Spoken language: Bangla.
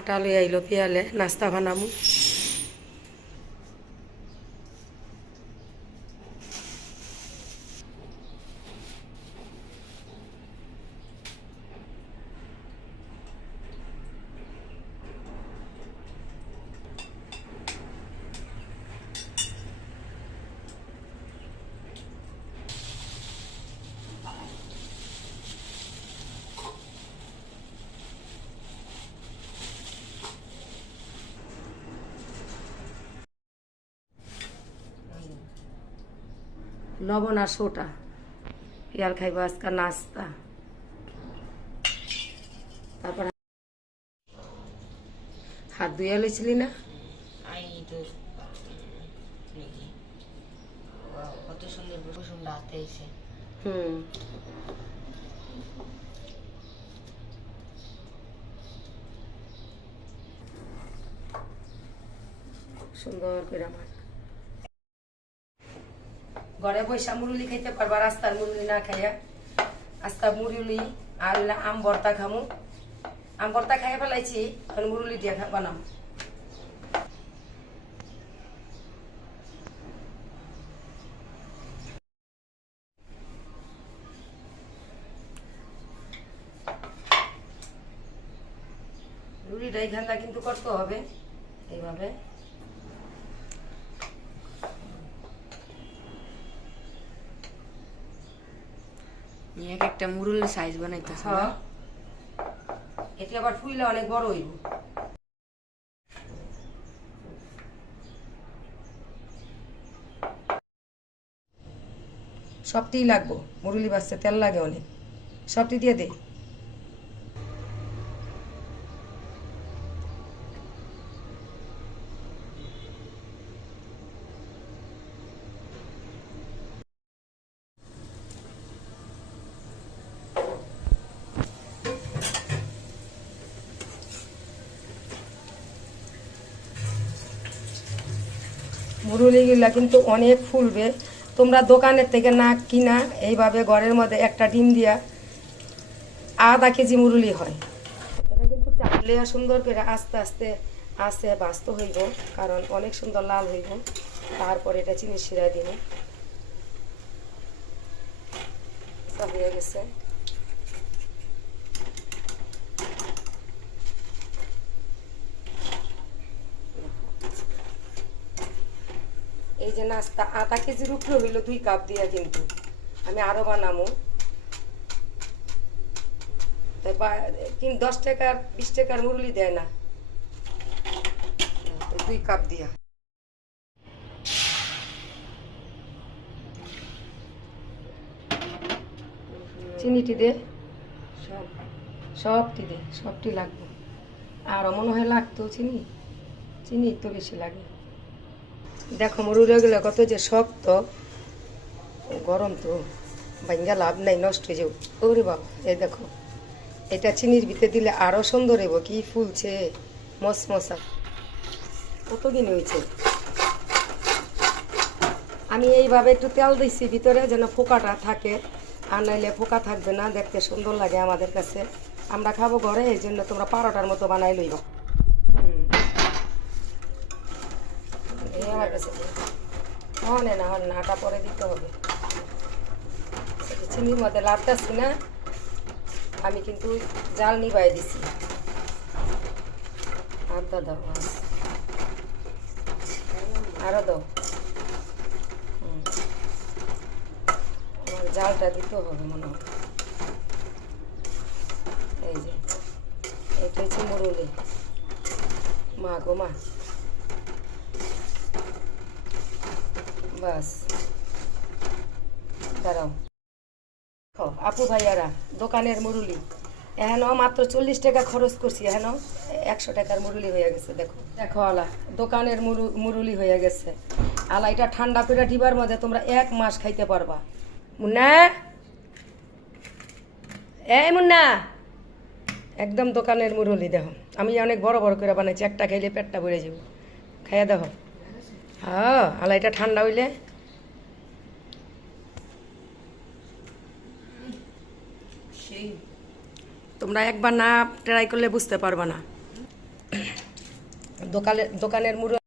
আটা লই আইলো পিয়ালে নাস্তা বানামু। লবণ আর সোটা। পিয়াল খাইব আজকে নাস্তা। তারপর হাত ধুয়ে লইছিলি না? কত সুন্দর হাতে এসে। হুম। সুন্দর করে আমার। ঘরে বৈশা মুরুলি খাইতে পারবা রাস্তার মুরুলি না খাইয়া। আস্তা মুরুলি আর আম ভর্তা খামু। আম ভর্তা খাইয়া ফেলাইছি, এখন মুরুলি দিয়ে বানাম। রুটিটা এইখানটা কিন্তু করতে হবে, এইভাবে। এক একটা মুরুল সাইজ বানাইতেছে হ্যাঁ। এটি আবার ফুইলে অনেক বড় হইব। সবটিই লাগবো। মুরুলি বাচ্চা তেল লাগে অনেক। সবটি দিয়ে দে। মুরুলিগুলা কিন্তু অনেক ফুলবে। তোমরা দোকানের থেকে না কিনা এইভাবে ঘরের মধ্যে একটা ডিম দিয়া আধা কেজি মুরুলি হয়। এটা কিন্তু টাকলে সুন্দর করে আস্তে আস্তে আস্তে বাস্ত হইব, কারণ অনেক সুন্দর লাল হইব। তারপর এটা চিনি সব হয়ে গেছে। এই যে নাস্তা, আধা কেজির উপরে হইল দুই কাপ দিয়া কিন্তু। আমি আরও বানামো। তাই বা- দশ টাকার বিশ টাকার মুরলি দেয় না। দুই কাপ দিয়া। চিনিটি দে। সব, সবটি দে, সবটি লাগবে। আরও মনে হয় লাগতো চিনি। চিনি তো বেশি লাগে। দেখো মুরুলিগুলো কত যে শক্ত। গরম তো ভাঙ্গা লাভ নাই, নষ্ট হয়ে যাও ওরে বাবা, এই দেখো, এটা চিনির ভিতরে দিলে আরও সুন্দর হইব, কি ফুলছে, মশমশা। কতদিন হয়েছে? আমি এইভাবে একটু তেল দিচ্ছি ভিতরে যেন ফোকাটা থাকে, আর নাইলে ফোকা থাকবে না, দেখতে সুন্দর লাগে আমাদের কাছে। আমরা খাব ঘরে, এই জন্য তোমরা পারোটার মতো বানাই লইবা হুম। আমার কাছে হনে না আটা পরে দিতে হবে চিনির মধ্যে লাভটাছি না আমি কিন্তু জাল নিবাই দিছি দাও। আরও দাও হুম। আমার জালটা দিতে হবে মনে হয় এই যে, এটা হচ্ছে মুরুলি মা গো মা বাস। দাঁড়াও। আপু ভাইয়ারা, দোকানের মুরুলি। এহেন মাত্র চল্লিশ টাকা খরচ করছি, এহেন একশো টাকার মুরুলি হয়ে গেছে, দেখো। দেখো আলা, দোকানের মুরু- মুরুলি হয়ে গেছে। আলা, এটা ঠান্ডা করে ডিবার মধ্যে তোমরা এক মাস খাইতে পারবা। মুন্না? এই মুন্না! একদম দোকানের মুরুলি, দেখো। আমি অনেক বড় বড় করে বানাইছি, একটা খাইলে পেটটা ভরে যাব। খাইয়া দেখো। হ্যাঁ আলা এটা ঠান্ডা হইলে? তোমরা একবার না ট্রাই করলে বুঝতে পারবা না। দোকানের দোকানের মুড়ো